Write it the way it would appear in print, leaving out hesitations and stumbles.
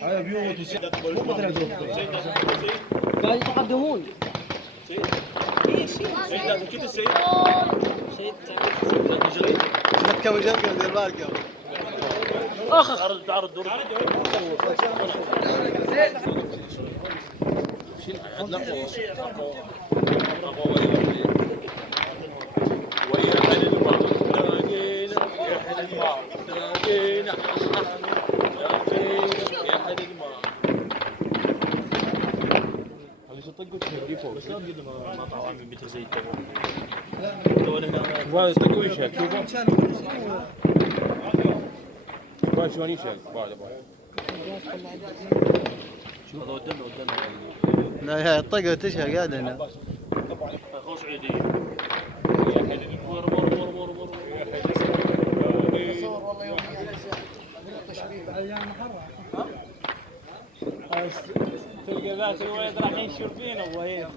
هذا بيوت مو مثل هذول قاعد يتقدمون. كم جنب دير بالك اخ تعرض دور ويا حل الماء لاقينا يا حل الماء لاقينا يا حل الماء هذا شو طق وتشهد فوق بس لا تقول ما طلع من بيت زي وهذا طق ويشهد شوف شلون يشهد هذا ودنا لا الطقه تشهى قاعد هنا خوش عيدي يا حل مر يا حل صور والله يوميا تشبيه ايام محرة تلقى ذاك الولد راح ينشر فينا ابو هيثم